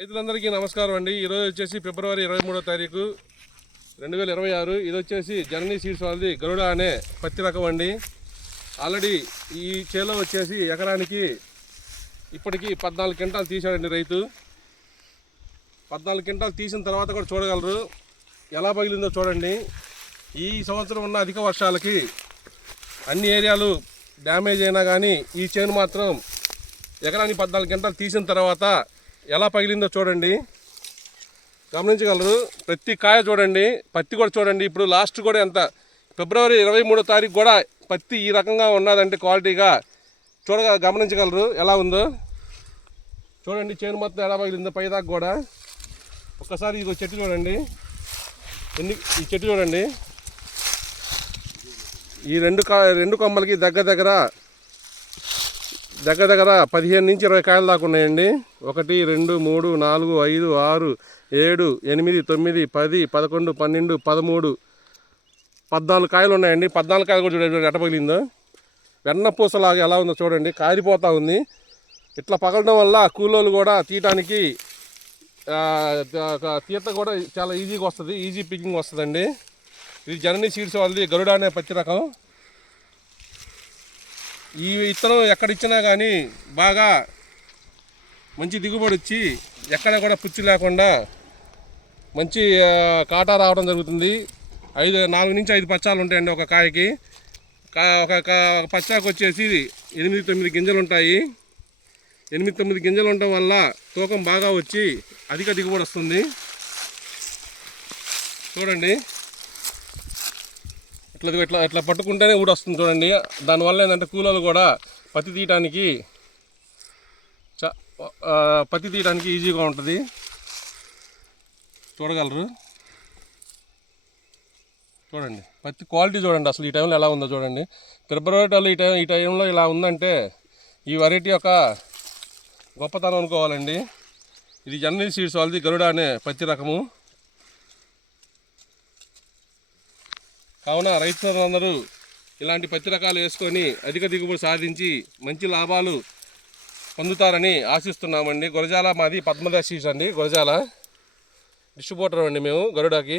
రైతులందరికీ నమస్కారం అండి. ఈరోజు వచ్చేసి ఫిబ్రవరి 23వ తారీఖు 2026. ఇది వచ్చేసి జననీ సీడ్స్ వాళ్ళది గరుడ అనే పత్తి రకం అండి. ఆల్రెడీ ఈ చేలో వచ్చేసి ఎకరానికి ఇప్పటికీ 14 క్వింటాలు తీశాడండి రైతు. 14 క్వింటాలు తీసిన తర్వాత కూడా చూడగలరు ఎలా పగిలిందో చూడండి. ఈ సంవత్సరం ఉన్న అధిక వర్షాలకి అన్ని ఏరియాలు డ్యామేజ్ అయినా కానీ ఈ చేను మాత్రం ఎకరానికి 14 క్వింటాలు తీసిన తర్వాత ఎలా పగిలిందో చూడండి, గమనించగలరు. ప్రతి కాయ చూడండి, పత్తి కూడా చూడండి. ఇప్పుడు లాస్ట్ కూడా ఎంత ఫిబ్రవరి 23వ తారీఖు కూడా పత్తి ఈ రకంగా ఉన్నదంటే క్వాలిటీగా గమనించగలరు ఎలా ఉందో చూడండి. చేను మొత్తం ఎలా పగిలిందో పైదాకా కూడా. ఒక్కసారి ఇది చెట్టు చూడండి, ఈ చెట్టు చూడండి. ఈ రెండు కొమ్మలకి దగ్గర 15 నుంచి 20 కాయలు దాకా ఉన్నాయండి. 1 2 3 4 5 6 7 8 9 10 11 12 13 14 కాయలు ఉన్నాయండి. 14 కాయలు కూడా చూడండి ఎట్ట పగిలిందో. వెన్నపూసలాగా ఎలా ఉందో చూడండి, కారిపోతూ ఉంది. ఇట్లా పగలడం వల్ల కూలోళ్ళు కూడా తీయటానికి తీత కూడా చాలా ఈజీగా వస్తుంది, ఈజీ పికింగ్ వస్తుందండి. ఇది జననీ సీడ్స్ వాళ్ళది గరుడ అనే పత్తి రకం. ఈ విత్తనం ఎక్కడ ఇచ్చినా కానీ బాగా మంచి దిగుబడి వచ్చి ఎక్కడ కూడా పుచ్చి లేకుండా మంచి కాటా రావడం జరుగుతుంది. 4 నుంచి 5 పచ్చాలు ఉంటాయండి ఒక కాయకి. ఒక పచ్చాకు వచ్చేసి 8-9 గింజలు ఉంటాయి. 8-9 గింజలు ఉండటం వల్ల తూకం బాగా వచ్చి అధిక దిగుబడి వస్తుంది. చూడండి, ఇట్లా పట్టుకుంటేనే ఊడి వస్తుంది చూడండి. దానివల్ల ఏంటంటే కూలోళ్ళు కూడా పత్తి తీయడానికి ఈజీగా ఉంటుంది. చూడగలరు, చూడండి పత్తి క్వాలిటీ చూడండి. అసలు ఈ టైంలో ఎలా ఉందో చూడండి. ఫిబ్రవరిలో ఈ టైంలో ఇలా ఉందంటే ఈ వెరైటీ యొక్క గొప్పతనం అనుకోవాలండి. ఇది జననీ సీడ్స్ వాళ్ళది గరుడ అనే పత్తి రకము. కావున రైతులందరూ ఇలాంటి పత్తి రకాలు వేసుకొని అధిక దిగుబడి సాధించి మంచి లాభాలు పొందుతారని ఆశిస్తున్నామండి. గురజాల మాది పద్మద సీడ్స్ అండి. గురజాల డిస్ట్రిబ్యూటర్ అండి మేము గరుడకి.